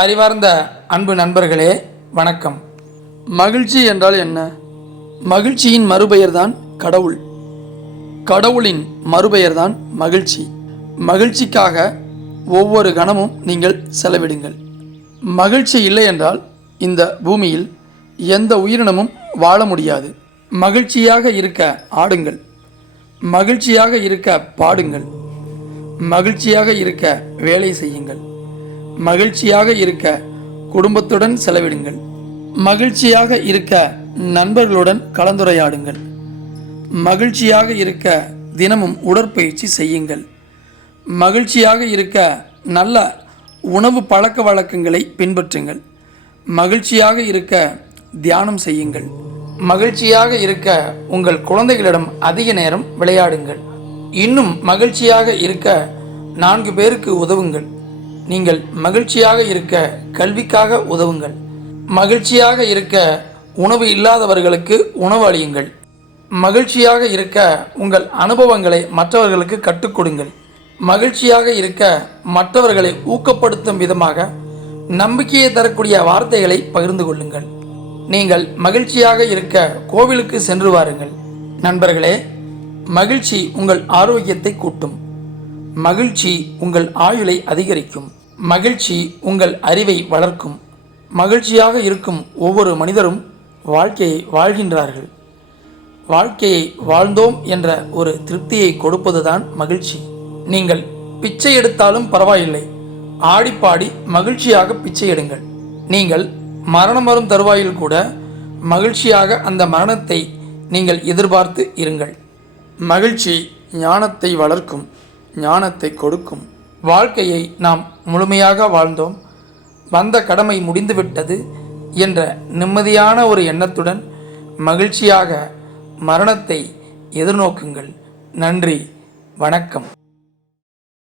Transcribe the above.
அறிவார்ந்த அன்பு நண்பர்களே வணக்கம். மகிழ்ச்சி என்றால் என்ன? மகிழ்ச்சியின் மறுபெயர்தான் கடவுள். கடவுளின் மறுபெயர்தான் மகிழ்ச்சி. மகிழ்ச்சிக்காக ஒவ்வொரு கணமும் நீங்கள் செலவிடுங்கள். மகிழ்ச்சி இல்லை என்றால் இந்த பூமியில் எந்த உயிரினமும் வாழ முடியாது. மகிழ்ச்சியாக இருக்க ஆடுங்கள். மகிழ்ச்சியாக இருக்க பாடுங்கள். மகிழ்ச்சியாக இருக்க வேலை செய்யுங்கள். மகிழ்ச்சியாக இருக்க குடும்பத்துடன் செலவிடுங்கள். மகிழ்ச்சியாக இருக்க நண்பர்களுடன் கலந்துரையாடுங்கள். மகிழ்ச்சியாக இருக்க தினமும் உடற்பயிற்சி செய்யுங்கள். மகிழ்ச்சியாக இருக்க நல்ல உணவு பழக்க வழக்கங்களை பின்பற்றுங்கள். மகிழ்ச்சியாக இருக்க தியானம் செய்யுங்கள். மகிழ்ச்சியாக இருக்க உங்கள் குழந்தைகளிடம் அதிக நேரம் விளையாடுங்கள். இன்னும் மகிழ்ச்சியாக இருக்க நான்கு பேருக்கு உதவுங்கள். நீங்கள் மகிழ்ச்சியாக இருக்க கல்விக்காக உதவுங்கள். மகிழ்ச்சியாக இருக்க உணவு இல்லாதவர்களுக்கு உணவு அளியுங்கள். மகிழ்ச்சியாக இருக்க உங்கள் அனுபவங்களை மற்றவர்களுக்கு கற்றுக் கொடுங்கள். மகிழ்ச்சியாக இருக்க மற்றவர்களை ஊக்கப்படுத்தும் விதமாக நம்பிக்கையை தரக்கூடிய வார்த்தைகளை பகிர்ந்து கொள்ளுங்கள். நீங்கள் மகிழ்ச்சியாக இருக்க கோவிலுக்கு சென்று வாருங்கள். நண்பர்களே மகிழ்ச்சி உங்கள் ஆரோக்கியத்தை கூட்டும். மகிழ்ச்சி உங்கள் ஆயுளை அதிகரிக்கும். மகிழ்ச்சி உங்கள் அறிவை வளர்க்கும். மகிழ்ச்சியாக இருக்கும் ஒவ்வொரு மனிதரும் வாழ்க்கையை வாழ்கின்றார்கள். வாழ்க்கையை வாழ்ந்தோம் என்ற ஒரு திருப்தியை கொடுப்பதுதான் மகிழ்ச்சி. நீங்கள் பிச்சை எடுத்தாலும் பரவாயில்லை. ஆடிப்பாடி மகிழ்ச்சியாக பிச்சை எடுங்கள். நீங்கள் மரணம் வரும் தருவாயில் கூட மகிழ்ச்சியாக அந்த மரணத்தை நீங்கள் எதிர்பார்த்து இருங்கள். மகிழ்ச்சி ஞானத்தை வளர்க்கும் ஞானத்தை கொடுக்கும். வாழ்க்கையை நாம் முழுமையாக வாழ்ந்தோம். வந்த கடமை முடிந்துவிட்டது என்ற நிம்மதியான ஒரு எண்ணத்துடன் மகிழ்ச்சியாக மரணத்தை எதிர்நோக்குங்கள். நன்றி. வணக்கம்.